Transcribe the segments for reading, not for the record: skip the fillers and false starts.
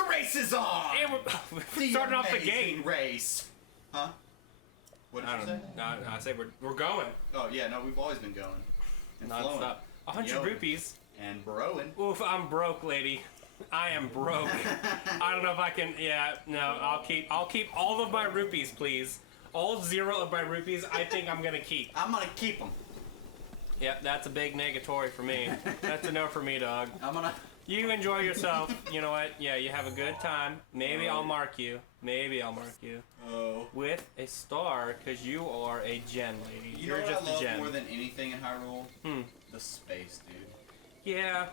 The race is on! And we're starting off the game. Race. Huh? What did you say? No, I say we're going. Oh, yeah, no, we've always been going. And Non-stop. 100 rupees. And broing. Oof, I'm broke, lady. I am broke. I don't know if I can. Yeah, no. I'll keep all of my rupees, please. All 0 of my rupees. I think I'm gonna keep. I'm gonna keep them. Yep, that's a big negatory for me. That's a no for me, dog. I'm gonna. You enjoy yourself. You know what? Yeah, you have a good time. Maybe I'll mark you. Maybe I'll mark you. Oh. With a star, because you are a gem, lady. You know You're what just I love a gem. more than anything in Hyrule? Hmm. The space, dude. Yeah.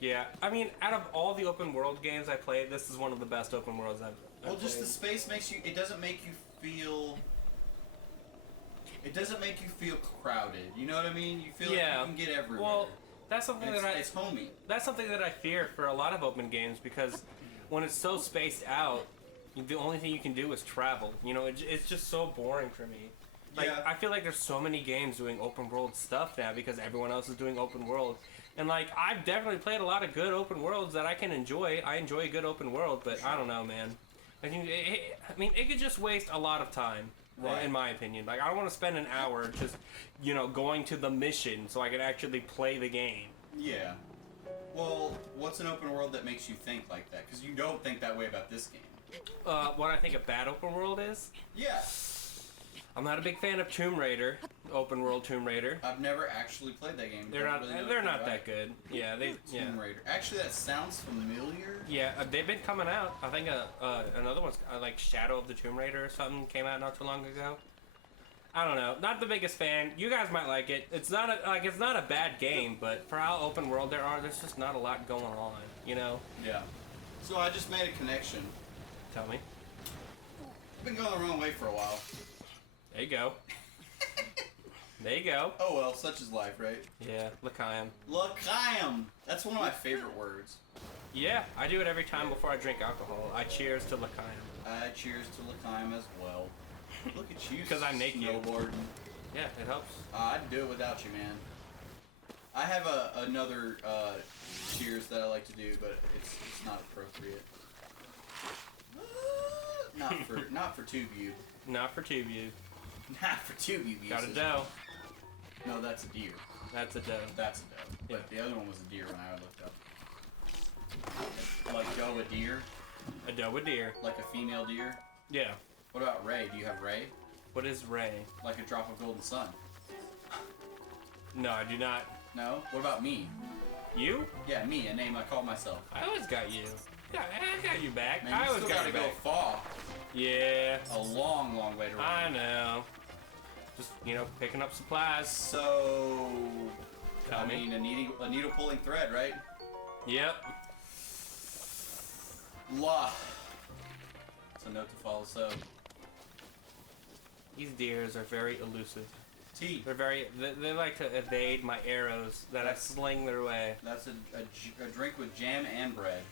Yeah. I mean, out of all the open world games I played, this is one of the best open worlds I've Well, just played. the space makes you. It doesn't make you feel. It doesn't make you feel crowded. You know what I mean? You feel like you can get everywhere. Well, that's something it's homey. That's something that I fear for a lot of open games, because when it's so spaced out, the only thing you can do is travel. You know, it's just so boring for me. Like, Yeah. I feel like there's so many games doing open world stuff now because everyone else is doing open world. And like, I've definitely played a lot of good open worlds that I can enjoy. I enjoy a good open world, but I don't know, man. I mean, it could just waste a lot of time. Right. In my opinion, like, I don't want to spend an hour just, you know, going to the mission so I can actually play the game. Yeah. Well, what's an open world that makes you think like that? Because you don't think that way about this game. What I think a bad open world is? Yeah. I'm not a big fan of Tomb Raider, open world Tomb Raider. I've never actually played that game. They're not that good. Yeah, Tomb Raider. Actually, that sounds familiar. Yeah, they've been coming out. I think another one's like Shadow of the Tomb Raider or something came out not too long ago. I don't know. Not the biggest fan. You guys might like it. It's not a bad game, but for how open world there's just not a lot going on. You know? Yeah. So I just made a connection. Tell me. I've been going the wrong way for a while. There you go. There you go. Oh well, such is life, right? Yeah, L'chaim. L'chaim! That's one of my favorite words. Yeah, I do it every time before I drink alcohol. I cheers to L'chaim. I cheers to L'chaim as well. Look at you, because I make you. Snowboarding. Yeah, it helps. I'd do it without you, man. I have another cheers that I like to do, but it's not appropriate. Not for two of you. Not for two of you. Not for two of you. Got a doe. No, that's a deer. That's a doe. That's a doe. Yeah. But the other one was a deer when I looked up. Like doe a deer? A doe a deer. Like a female deer? Yeah. What about Ray? Do you have Ray? What is Ray? Like a drop of golden sun. No, I do not. No? What about me? You? Yeah, me, a name I call myself. I always got you. Yeah, I got you back. Man, I you always still got gotta you go back. far. Yeah. A long, long way to run. I know. Just, you know, picking up supplies. So, Tell I me. mean, a needle pulling thread, right? Yep. La. It's a note to follow. So, These deers are very elusive. T. They like to evade my arrows that I sling their way. That's a drink with jam and bread.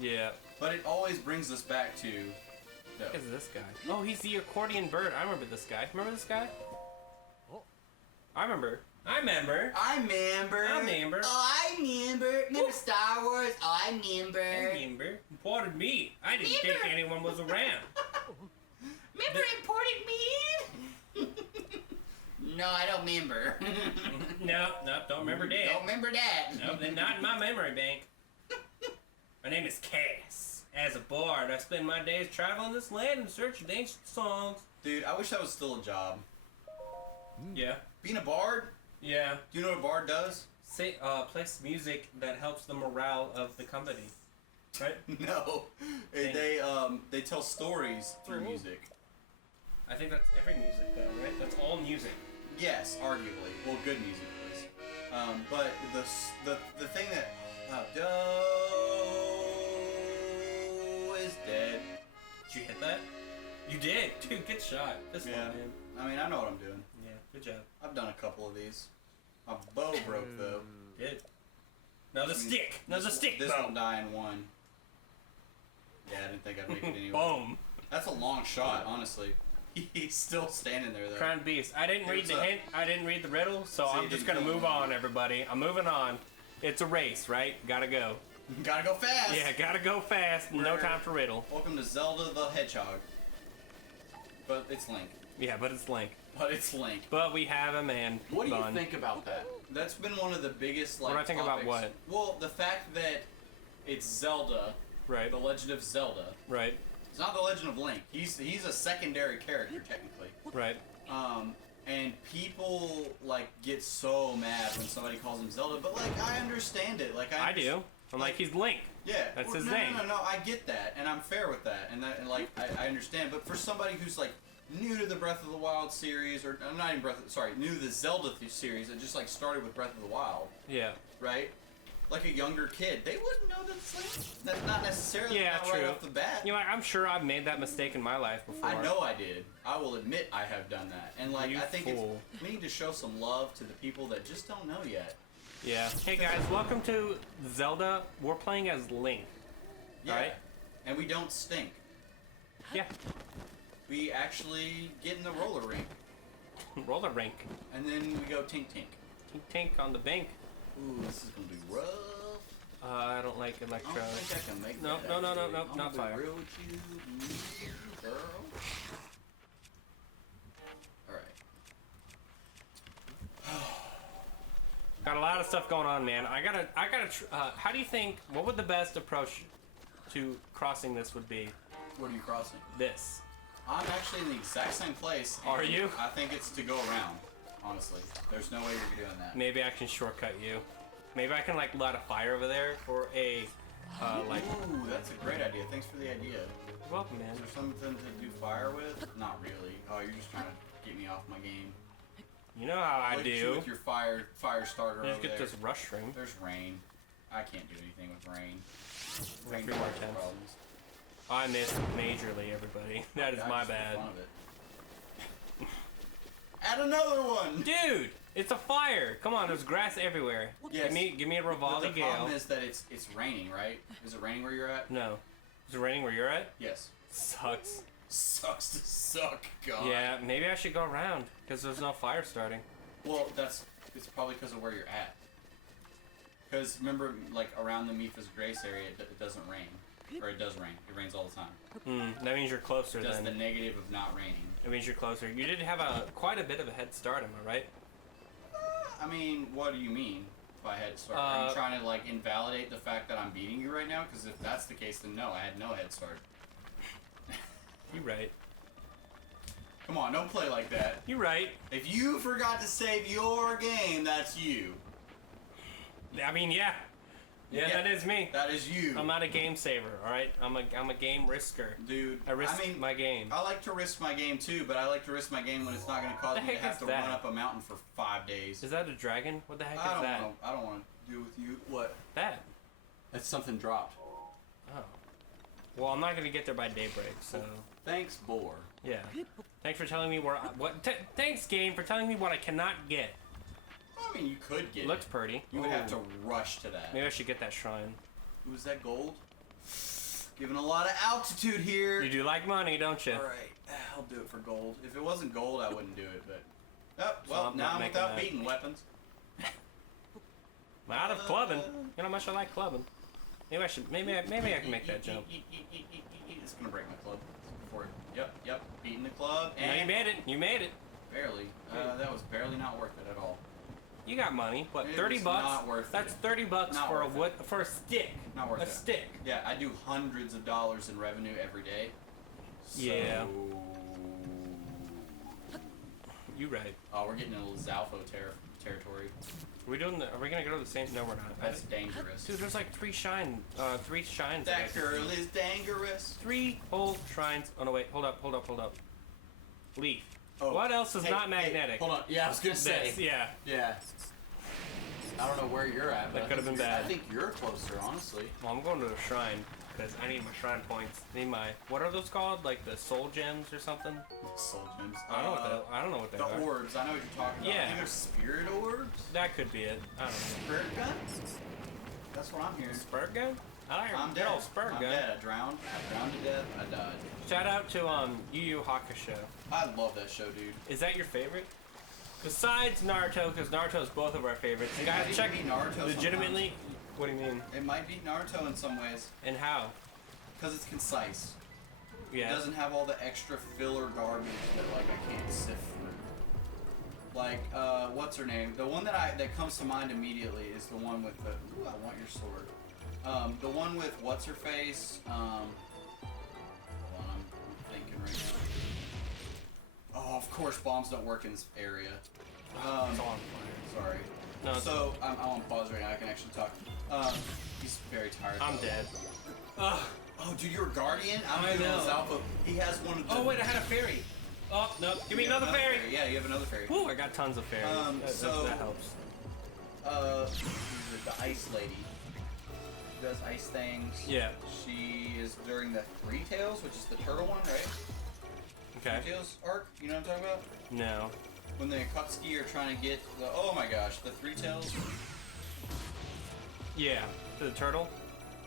Yeah. But it always brings us back to. What is this guy? Oh, he's the accordion bird. I remember this guy. Remember this guy? I remember. I remember. Remember Star Wars? I remember. Pardon me. I didn't think anyone was around. Remember imported meat? No, I don't remember. No, don't remember that. Don't remember that. No, they're not in my memory bank. My name is Cass. As a bard, I spend my days traveling this land in search of ancient songs. Dude, I wish that was still a job. Yeah. Being a bard? Yeah. Do you know what a bard does? Plays music that helps the morale of the company. Right? No. They tell stories through music. I think that's every music though, right? That's all music. Yes, arguably. Well, good music is. But the thing that Doe is dead. Did you hit that? You did, dude. Good shot. This one, man. I mean, I know what I'm doing. Yeah, good job. I've done a couple of these. My bow broke though. Good. Another stick. Another stick. This won't die in one. Yeah, I didn't think I'd make it anyway. Boom. That's a long shot, honestly. He's still standing there though. Crown Beast. I didn't read the hint. I didn't read the riddle, so I'm just gonna move on, everybody. I'm moving on. It's a race, right? Gotta go. Gotta go fast. Yeah, gotta go fast. No time for riddle. Welcome to Zelda the Hedgehog. But it's Link. Yeah, but it's Link. But it's Link. But we have a man. What do you think about that? That's been one of the biggest like. What do I think topics. about what? Well, the fact that it's Zelda, Right. The Legend of Zelda. Right. It's not the Legend of Link. He's a secondary character technically. Right. And people like get so mad when somebody calls him Zelda, but like I understand it. Like I do. I'm like he's Link. Yeah, That's his no, name. No, I get that, and I'm fair with that, and like I understand. But for somebody who's like new to the Breath of the Wild series, or not even new to the Zelda series that just like started with Breath of the Wild. Yeah. Right. Like a younger kid, they wouldn't know that it's Link. That's not necessarily not true. right off the bat. You know, I'm sure I've made that mistake in my life before. I know I did. I will admit I have done that, and like You I think fool. we need to show some love to the people that just don't know yet. Yeah. Hey guys, welcome to Zelda. We're playing as Link. Yeah. Right? And we don't stink. Yeah. We actually get in the roller rink, Roller rink. and then we go tink tink. Tink tink on the bank. Ooh, this is gonna be rough. I don't like I electro. don't think I can make No, that. no, no, no, actually. no, I'm not gonna fire. be real with you, girl. All right. Got a lot of stuff going on, man. I gotta. How do you think? What would the best approach to crossing this would be? What are you crossing? This. I'm actually in the exact same place. Are and you? I think it's to go around. Honestly, there's no way you're doing that. Maybe I can shortcut you. Maybe I can like light a fire over there for a like. Ooh, that's a great idea. Thanks for the idea. You're welcome, man. Is there something to do fire with? Not really. Oh, you're just trying to get me off my game. You know how I Look at you do. with your fire starter Just over get there. this rush room. There's rain. I can't do anything with rain. Like Rain 3 more causes attempts. problems. I missed majorly, everybody. That is I my just made bad. fun of it. Add another one. Dude, it's a fire. Come on, there's grass everywhere. Yes. Give me a But Rivali the Gale. problem is that it's raining, right? Is it raining where you're at? No. Is it raining where you're at? Yes. Sucks. Sucks to suck, God. Yeah, maybe I should go around because there's no fire starting. Well, it's probably because of where you're at. Because remember, like around the Mipha's Grace area, it doesn't rain, or it does rain. It rains all the time. That means you're closer It does then. the negative of not raining. It means you're closer. You did have quite a bit of a head start, am I right? I mean, what do you mean by head start? Are you trying to like invalidate the fact that I'm beating you right now? Because if that's the case, then no, I had no head start. You're right. Come on, don't play like that. You're right. If you forgot to save your game, that's you. I mean, yeah. Yeah, that is me. That is you. I'm not a game saver, alright? I'm a game risker. Dude, I risk mean, my game. I like to risk my game too, but I like to risk my game when it's not going to cause The me to heck have is to that? run up a mountain for 5 days. Is that a dragon? What the heck I is that? don't want to deal with you. What? That. That's something dropped. Oh. Well, I'm not gonna get there by daybreak, so. Thanks, Boar. Yeah. Thanks for telling me thanks, game, for telling me what I cannot get. I mean, you could get Looks it. pretty. You would have to Ooh. rush to that. Maybe I should get that shrine. Ooh, is that gold? Giving a lot of altitude here. You do like money, don't you? Alright, I'll do it for gold. If it wasn't gold, I wouldn't do it, but... Oh, So well, I'm now not I'm making without that. beating weapons. I'm out of clubbing. You know how much I like clubbing. Maybe I should. Maybe I can make that jump. It's gonna break my club. Before it. Yep. Beating the club, No, and... you made it. You made it. Barely. That was barely not worth it at all. You got money. What? It 30 was bucks. not worth That's it. 30 bucks Not for a worth it. wood for a stick. Not worth a it. stick. Yeah, I do hundreds of dollars in revenue every day. So... Yeah. You right. Oh, we're getting into Zalfo territory. Are we gonna go to the same? No, we're not. That's dangerous. Dude, there's like three shines. That girl is dangerous. 3 whole shrines. Oh no, wait. Hold up. Leaf. Oh, What else is hey, not hey, magnetic? hold on. Yeah, I was gonna say. This, yeah. Yeah. I don't know where you're at, but That could have been bad. I think you're closer, honestly. Well, I'm going to the shrine because I need my shrine points. I need my what are those called? Like the soul gems or something? Soul gems. I don't know what they The are. orbs. I know what you're talking about. Yeah. I think they're spirit orbs. That could be it. I don't know. Spirit guns. That's what I'm hearing. Spurt gun? I like I'm a dead. good old spurt I'm gun. dead. I drowned to death. I died. Shout out to Yu Yu Hakusho. I love that show, dude. Is that your favorite? Besides Naruto, because Naruto's both of our favorites. Hey, Guys, I check need Naruto legitimately. What do you mean? It might be Naruto in some ways. And how? Because it's concise. Yeah. It doesn't have all the extra filler garbage that like I can't sift through. Like, what's her name? The one that comes to mind immediately is the one with the ooh, I want your sword. The one with what's her face? Hold on, I'm thinking right now. Oh, of course, bombs don't work in this area. It's all on fire. Sorry. No, So I'm on pause right now. I can actually talk. He's very tired. I'm though. dead. Ugh. Oh, dude, you're a guardian? I doing know. this alpha. He has one of the... Oh, wait, I had a fairy. Oh, no. Give me another fairy. Yeah, you have another fairy. Woo, I got tons of fairies. That helps. The ice lady. She does ice things. Yeah. She is during the Three Tails, which is the turtle one, right? Okay. Three Tails arc? You know what I'm talking about? No. When the Akatsuki are trying to get the... Oh my gosh, the Three Tails? Yeah. The turtle?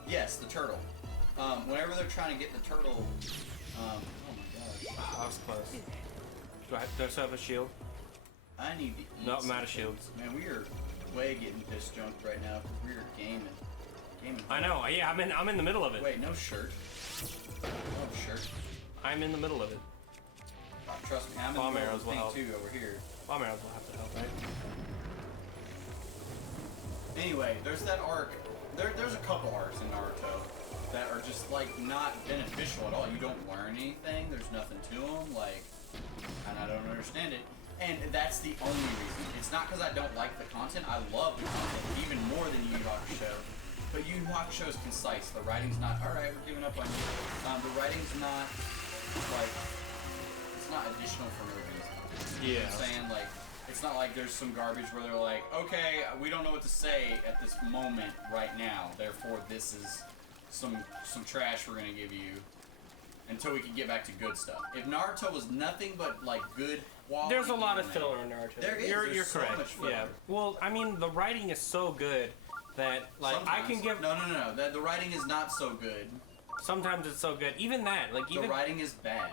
Yes, the turtle. Whenever they're trying to get the turtle... oh my gosh. Oh, I was close. Do I still have a shield? I need to eat. No, I'm some out of shields. Man, we are way getting disjunked right now because we are gaming. I know. Yeah, I'm in the middle of it. Wait, no shirt. No shirt. I'm in the middle of it. Trust me, I'm in Bomb the middle arrows of will the thing help. too over here. Bomb arrows will have to help, right? Anyway, there's that arc. There's a couple arcs in Naruto that are just like not beneficial at all. You don't learn anything. There's nothing to them. Like, and I don't understand it. And that's the only reason. It's not because I don't like the content. I love the content even more than Yu Yu Hakusho. But Yu Yu Hakusho is concise. The writing's not. All right, we're giving up on you. The writing's not like. It's not additional for no reason. You know what I'm saying? Like, it's not like there's some garbage where they're like, okay, we don't know what to say at this moment right now, therefore this is some trash we're gonna give you until we can get back to good stuff. If Naruto was nothing but like good quality, There's a lot of anime, filler in Naruto. There is. You're There's so correct. much filler. Yeah. Well, I mean, the writing is so good that like Sometimes. I can give. No. The writing is not so good. Sometimes it's so good. Even that, like The even writing is bad.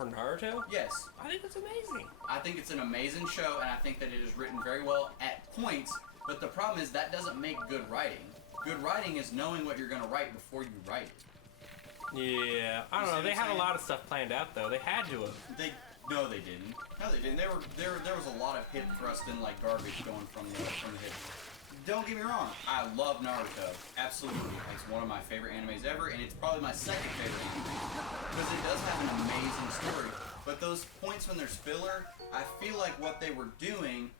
for Naruto, Yes. I think it's amazing. I think it's an amazing show, and I think that it is written very well at points, but the problem is that doesn't make good writing. Good writing is knowing what you're going to write before you write it. Yeah, I don't know. They had a lot of stuff planned out though. They had to have. No, they didn't. No, they didn't. There was a lot of hip thrust in like garbage going from the hip. Don't get me wrong, I love Naruto. Absolutely. It's one of my favorite animes ever, and it's probably my second favorite anime. Because it does have an amazing story. But those points when there's filler, I feel like what they were doing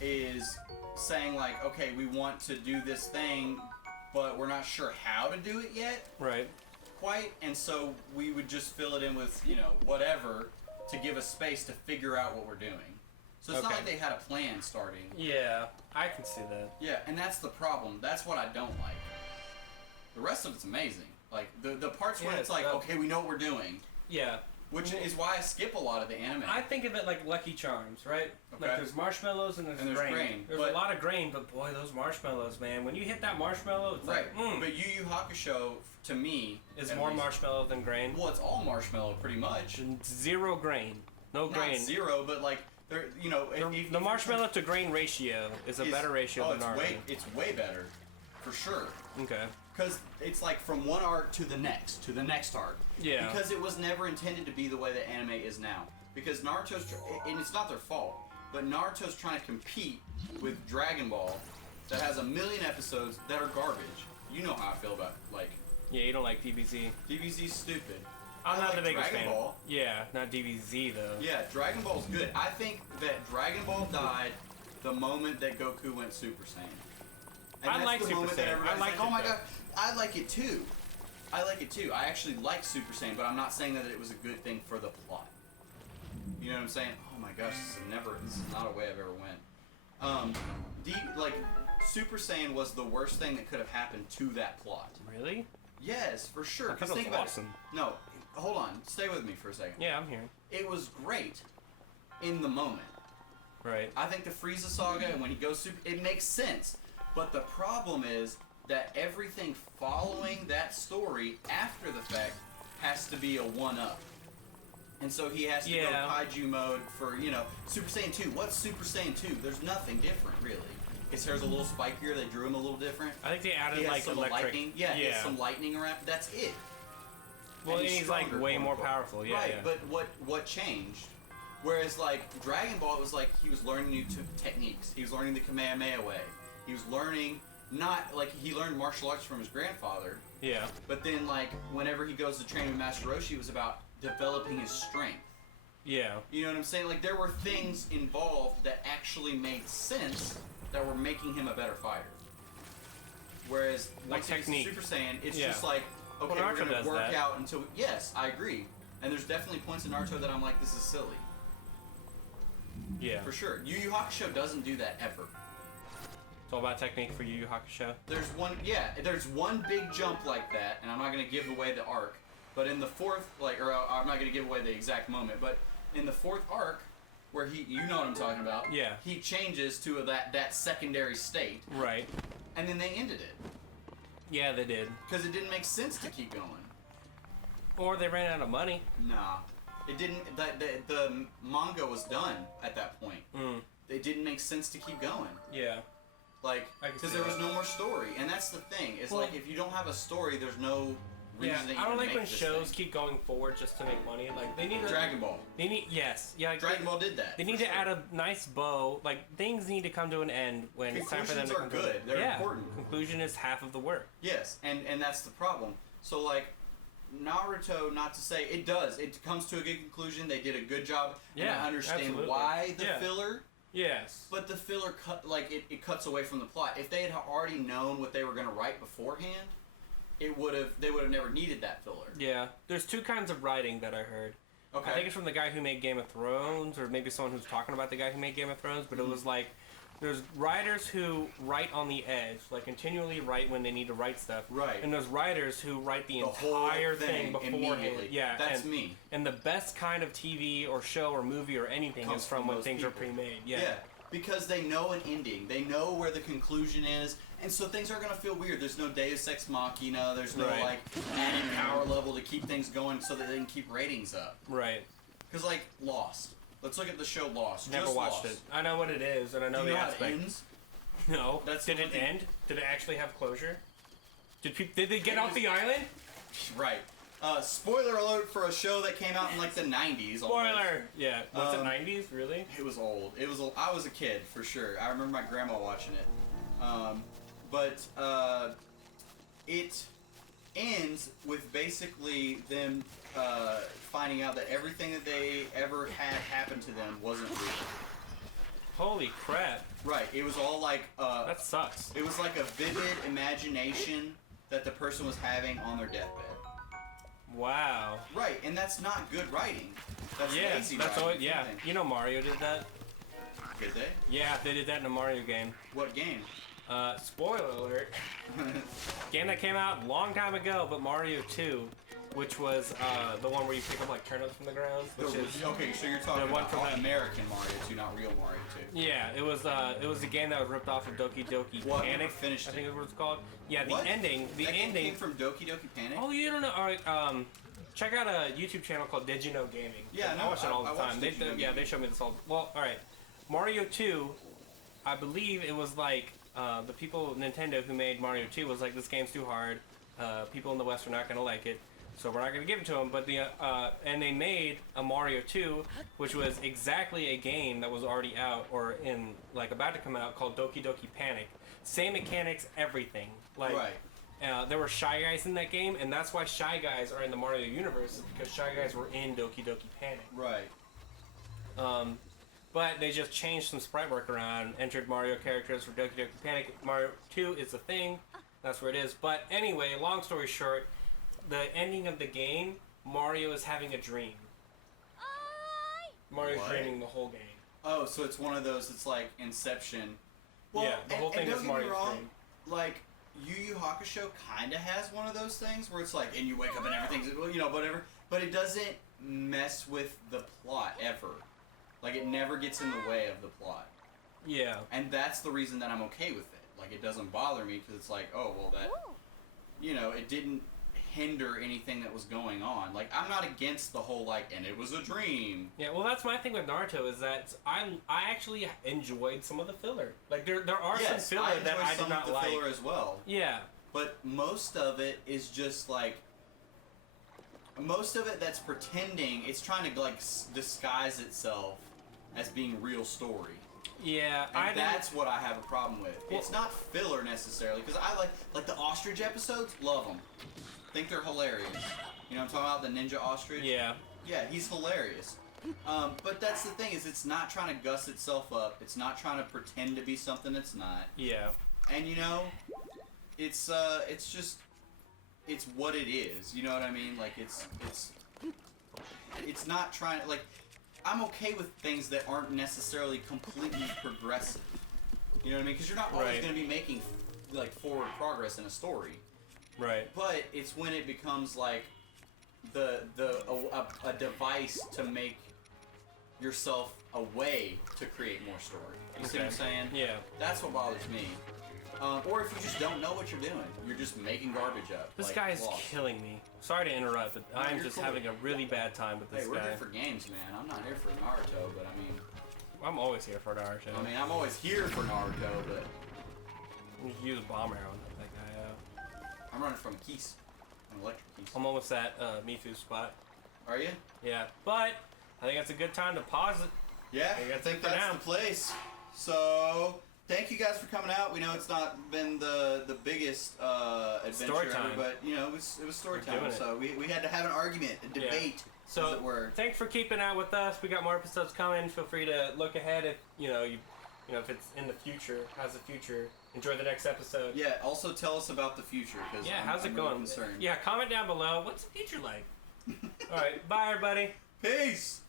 is saying like, okay, we want to do this thing, but we're not sure how to do it yet. Right. Quite, and so we would just fill it in with, whatever to give us space to figure out what we're doing. So it's not like they had a plan starting. Yeah, I can see that. Yeah, and that's the problem. That's what I don't like. The rest of it's amazing. Like, the parts where it's like, okay, we know what we're doing. Yeah. Which is why I skip a lot of the anime. I think of it like Lucky Charms, right? Okay. Like there's marshmallows and there's grain. There's a lot of grain, but boy, those marshmallows, man. When you hit that marshmallow, it's right. like, But Yu Yu Hakusho, to me... is more marshmallow than grain? Well, it's all marshmallow, pretty much. Zero grain. No grain. Not zero, but like... The marshmallow to grain ratio is a better ratio than Naruto. It's way better, for sure. Okay. Because it's like from one arc to the next arc. Yeah. Because it was never intended to be the way that anime is now. Because Naruto's, and it's not their fault, but Naruto's trying to compete with Dragon Ball that has 1 million episodes that are garbage. You know how I feel about, like... Yeah, you don't like DBZ. DBZ's stupid. I'm not the biggest Dragon fan. Ball. Yeah, not DBZ though. Yeah, Dragon Ball's good. I think that Dragon Ball died the moment that Goku went Super Saiyan. And I like Super Saiyan. I like it, oh my though. god, I like it too. I like it too. I actually like Super Saiyan, but I'm not saying that it was a good thing for the plot. You know what I'm saying? Oh my gosh, this is not a way I've ever went. Super Saiyan was the worst thing that could have happened to that plot. Really? Yes, for sure. I thought Because it think was about awesome. it. No, hold on. Stay with me for a second. Yeah, I'm here. It was great in the moment. Right. I think the Frieza saga and when he goes super, it makes sense. But the problem is that everything following that story after the fact has to be a one-up. And so he has to go kaiju mode for, Super Saiyan 2. What's Super Saiyan 2? There's nothing different, really. His hair's a little spikier. They drew him a little different. I think they added He has like some electric. lightning. Yeah, he has some lightning around. That's it. Well, and he's stronger, like way quote, more unquote. powerful. Yeah. Right, Yeah. but what changed? Whereas like Dragon Ball, it was like he was learning new techniques. He was learning the Kamehameha way. He was learning not like he learned martial arts from his grandfather. Yeah. But then like whenever he goes to train with Master Roshi, it was about developing his strength. Yeah. You know what I'm saying? Like there were things involved that actually made sense that were making him a better fighter. Whereas Like once he gets to technique. Super Saiyan, it's Yeah. just like, okay, Well, we're Naruto gonna does work that. out until yes, I agree. And there's definitely points in Naruto that I'm like, this is silly. Yeah. For sure. Yu Yu Hakusho doesn't do that ever. It's all about technique for Yu Yu Hakusho. There's one big jump like that, and I'm not gonna give away the arc, but in the fourth, I'm not gonna give away the exact moment, but in the fourth arc, where you know what I'm talking about. Yeah. He changes to that secondary state, Right. and then they ended it Yeah, they did. because it didn't make sense to keep going. Or they ran out of money. Nah, it didn't. The manga was done at that point. Mm. It didn't make sense to keep going. Yeah. Like, I can because see there was that. no more story, and that's the thing. It's Well- like if you don't have a story, there's no Yeah. reason. to I don't even like make when this shows thing. keep going forward just to make money. Like they need to. Dragon Ball. They need Yeah. Like, Dragon Ball did that. They for need to sure. add a nice bow. Like things need to come to an end when it's time for them to Conclusions come are to good. They're yeah. important. Conclusion is half of the work. Yes, and that's the problem. So like Naruto, not to say it does. It comes to a good conclusion. They did a good job, and Yeah, I understand absolutely. why the Yeah. filler. Yes. But the filler it cuts away from the plot. If they had already known what they were going to write beforehand, they would have never needed that filler. Yeah. There's two kinds of writing that I heard. Okay. I think it's from the guy who made Game of Thrones, or maybe someone who's talking about the guy who made Game of Thrones. But it was like, there's writers who write on the edge, like continually write when they need to write stuff. Right. And there's writers who write the whole entire thing beforehand. immediately. Yeah. That's and, me. And the best kind of TV or show or movie or anything Comes is from from when those things are people. pre-made. Yeah, because they know an ending. They know where the conclusion is, and so things are gonna feel weird. There's no Deus Ex Machina. There's no Right. like adding power level to keep things going so that they can keep ratings up. Right. Because like Lost. Let's look at the show Lost. Never Just watched Lost. it. I know what it is, and I know Do you the know how aspect. it ends? No. That's Did the it one thing- end? Did it actually have closure? Did they get off the island? Right. Spoiler alert for a show that came out in like the 90s. almost. Spoiler. Yeah. Was it Um, 90s? Really? It was old. I was a kid for sure. I remember my grandma watching it. But it ends with basically them finding out that everything that they ever had happen to them wasn't real. Holy crap. Right. It was all like That sucks. it was like a vivid imagination that the person was having on their deathbed. Wow. Right, and that's not good writing. That's Yeah. lazy That's writing. all. Yeah. You know Mario did that. Did they? Yeah, they did that in a Mario game. What game? Spoiler alert. Game that came out a long time ago, but Mario 2, which was the one where you pick up like turnips from the ground, which is Okay, so you're talking the one about from that- American Mario 2, not real Mario 2. yeah, it was a game that was ripped off of Doki Doki What? Panic. Never finished I think it. is what it's called. Yeah, the What? ending. The That game ending. came from Doki Doki Panic? Oh, you don't know? All right, check out a YouTube channel called Did You Know Gaming. Yeah, I no, watch it all I the watch time. Did You Know Yeah, they Gaming. show me this all. Well, all right, Mario 2. I believe it was like the people at Nintendo who made Mario 2 was like, this game's too hard. People in the West are not gonna like it, so we're not gonna give it to them. But and they made a Mario 2, which was exactly a game that was already out or in like about to come out called Doki Doki Panic. Same mechanics, everything. Like. Right. There were Shy Guys in that game, and that's why Shy Guys are in the Mario universe, is because Shy Guys were in Doki Doki Panic. Right. But they just changed some sprite work around, entered Mario characters for Doki Doki Panic. Mario 2 is a thing, that's where it is. But anyway, long story short, the ending of the game, Mario is having a dream. Mario's What? dreaming the whole game. Oh, so it's one of those, it's like Inception. Well, Yeah, the whole thing and is don't get me Mario's wrong, dream. like, Yu Yu Hakusho kind of has one of those things where it's like, and you wake up and everything's, you know, whatever, but it doesn't mess with the plot ever. Like, it never gets in the way of the plot. Yeah. And that's the reason that I'm okay with it. Like, it doesn't bother me because it's like, oh, well, that, you know, it didn't hinder anything that was going on. Like, I'm not against the whole, like, and it was a dream. Yeah, well, that's my thing with Naruto is that I actually enjoyed some of the filler. Like, there are some filler that I did not like. I enjoyed some of the filler as well. Yeah. But most of it is just, like, most of it that's pretending, it's trying to, like, disguise itself as being real story. Yeah, and that's what I have a problem with. Well, it's not filler necessarily, because I like the ostrich episodes, love them. Think they're hilarious. You know what I'm talking about, the ninja ostrich? Yeah. Yeah, he's hilarious. But that's the thing, is it's not trying to guss itself up. It's not trying to pretend to be something it's not. Yeah. And you know, it's just, it's what it is. You know what I mean? Like, it's not trying to, like, I'm okay with things that aren't necessarily completely progressive. You know what I mean? Because you're not always going to be making, like, forward progress in a story. Right. But it's when it becomes, like, a device to make yourself a way to create more story. You see what I'm saying? Yeah. That's what bothers me. Or if you just don't know what you're doing, you're just making garbage up. This like guy is Lost. killing me. Sorry to interrupt, but I'm just having a really bad time with this Hey, guy. we're here for games, man. I'm not here for Naruto, but I mean... I'm always here for Naruto. I mean, I'm always here for Naruto, but... You can use a bomb arrow on that guy. I'm running from keys. An electric keys. I'm almost at Mifu's spot. Are you? Yeah, but I think that's a good time to pause it. Yeah, I think that's the place. So... Thank you guys for coming out. We know it's not been the biggest adventure ever, but you know it was story time. So we had to have an argument, a debate, so, as it were. Thanks for keeping out with us. We got more episodes coming. Feel free to look ahead if you know if it's in the future. How's the future? Enjoy the next episode. Yeah. Also tell us about the future because how's it going? Really concerned. Yeah, comment down below. What's the future like? All right. Bye, everybody. Peace.